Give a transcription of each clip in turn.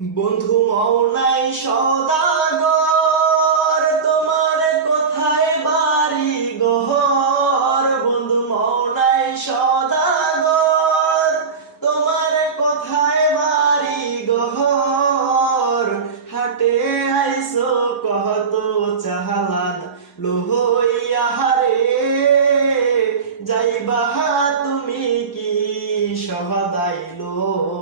বন্ধু মৌনাই সদাগর, তোমার কোথায় বাড়ি গহর। বন্ধু মৌনাই সদাগর, তোমার কোথায় বাড়ি গহর। হাটে আইসো কহত চাহালান লোহইয়া হারে যাইবা তুমি কি সহদাই লইয়া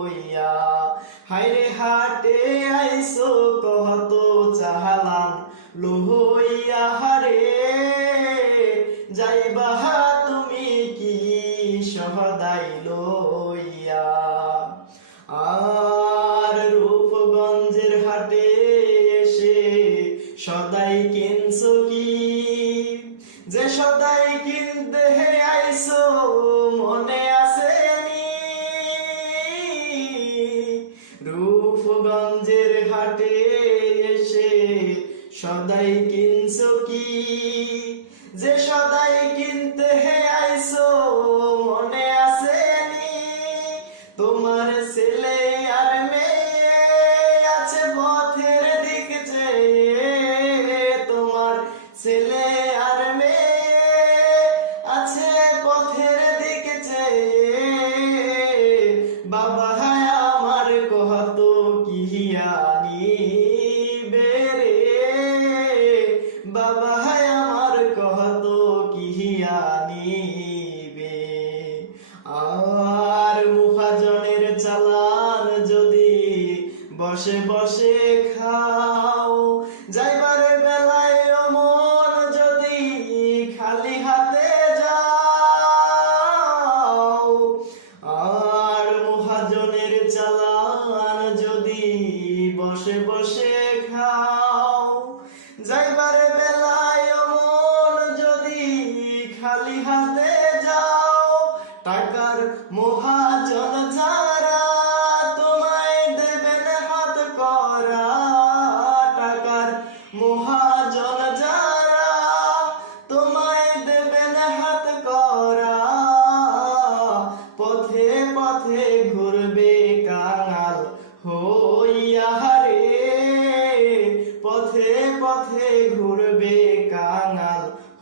হাইরে হাটে আইসো কহত চাহালাম লোহইয়া হারে তুমি কি সহদাই লইয়া? আর রূপগঞ্জের হাটে এসে সদাই কিনছো কি? যে সদাই রূপগঞ্জের হাটে এসে সদাই কিনছো কি? যে সদাই কিনতে হে আইসো, মনে আছে নি? তোমার ছেলে বসে বসে খাও। যাইবার বেলায় মন যদি খালি হাতে যাও। আর মহাজনের চালান যদি বসে বসে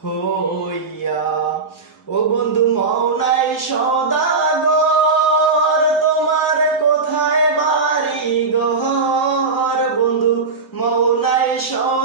হইয়া। ও বন্ধু মৌনাই সদাগর তোমার কোথায় বাড়ি গহর বন্ধু মৌনাই সদা